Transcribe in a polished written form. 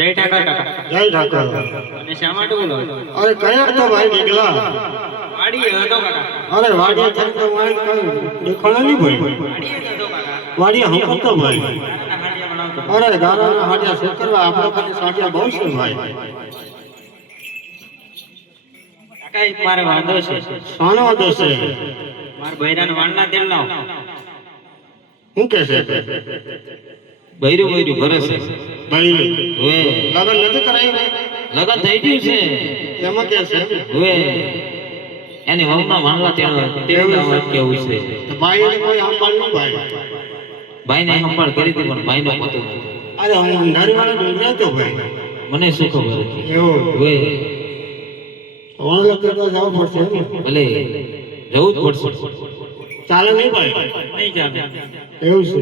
જય ઠાકર કાકા. જય ઠાકર. અને શા માટે બોલો? અરે કયા તો ભાઈ નીકળા વાડી હતો કાકા. અરે વાડીએ થઈ તો ભાઈ કઈ દેખાણો નહીં ભાઈ વાડી હતો કાકા. વાડીએ હમ તો ભાઈ ગારાના હાંડિયા બનાવતો. અરે ગારાના હાડિયા શું કરવા આપણા પાસે સાડિયા બહુ છે ભાઈ કાકા એક મારે વાંધો છે. શાનો વાંધો છે માર બૈરાને વાણના તેલ લાવ. શું કે છે બૈરું બૈરું ભરે છે. ભાઈ હવે લગન નથી કરાયું ને લગન થઈ ગયું છે. એમાં કે છે હવે એની વહુના વાણલા તેલ લાવવા કેવું છે. ભાઈ એને કોઈ સંભાળ ન ભાઈ ભાઈને સંભાળ કરી હતી પણ ભાઈનો પતો નથી. અરે હું અંધારી વાળા ડુંગરા તો ભાઈ મને શું ખબર હતી. એવું હવે ઓળખ તો જવું પડશે ને ભલે જવું જ પડશે. ચાલે નહીં ભાઈ નહીં ચાલે. એવું છે